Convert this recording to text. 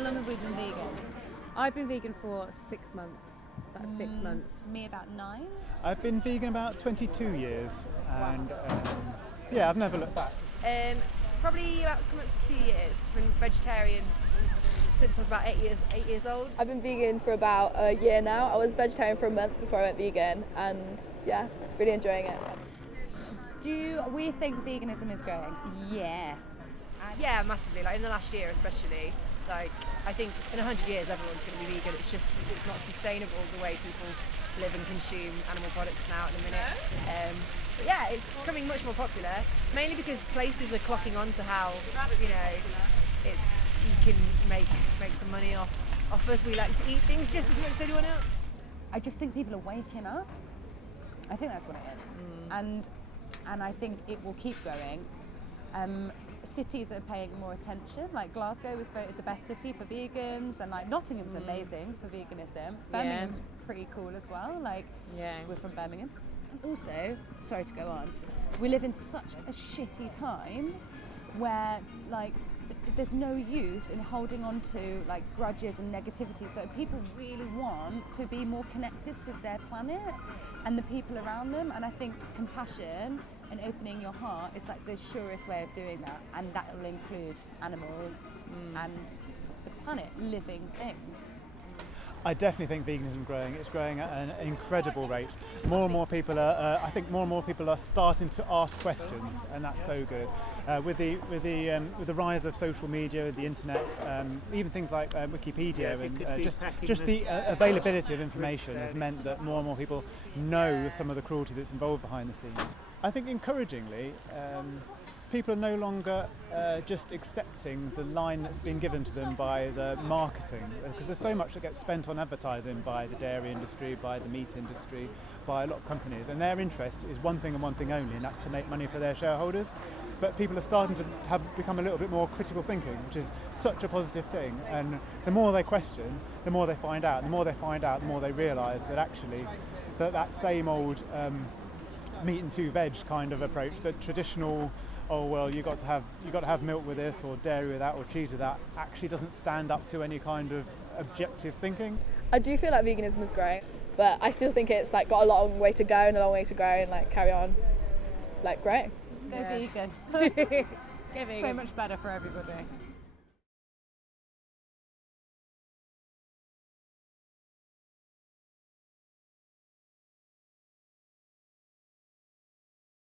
How long have we been vegan? I've been vegan for 6 months. About 6 months. Me about 9. I've been vegan about 22 years, and yeah, I've never looked back. It's probably about coming up to 2 years. I've been vegetarian since I was about 8 years old. I've been vegan for about a year now. I was vegetarian for a month before I went vegan, and yeah, really enjoying it. Do we think veganism is growing? Yes. Yeah, massively. Like in the last year, especially. Like I think in 100 years, everyone's going to be vegan. It's not sustainable the way people live and consume animal products now at the minute. But yeah, it's becoming much more popular, mainly because places are clocking on to how you can make some money off us. We like to eat things just as much as anyone else. I just think people are waking up. I think that's what it is. And I think it will keep going. Cities are paying more attention. Like Glasgow was voted the best city for vegans, and like Nottingham's amazing for veganism. Birmingham's pretty cool as well. Like we're from Birmingham. Also, sorry to go on, we live in such a shitty time where like there's no use in holding on to like grudges and negativity. So people really want to be more connected to their planet and the people around them. And I think compassion and opening your heart is like the surest way of doing that. And that will include animals and the planet, living things. I definitely think veganism is growing. It's growing at an incredible rate. More and more people are. I think more and more people are starting to ask questions, and that's so good. With the rise of social media, the internet, even things like Wikipedia, and just the availability of information has meant that more and more people know some of the cruelty that's involved behind the scenes. I think encouragingly, people are no longer just accepting the line that's been given to them by the marketing, because there's so much that gets spent on advertising by the dairy industry, by the meat industry, by a lot of companies, and their interest is one thing and one thing only, and that's to make money for their shareholders. But people are starting to become a little bit more critical thinking, which is such a positive thing. And the more they question, the more they find out. The more they find out, the more they realise that actually that same old meat and two veg kind of approach, that traditional, oh well, you got to have milk with this, or dairy with that, or cheese with that, actually doesn't stand up to any kind of objective thinking. I do feel like veganism is growing, but I still think it's like got a long way to go and a long way to grow and like carry on like growing. Go vegan. Get vegan. So much better for everybody.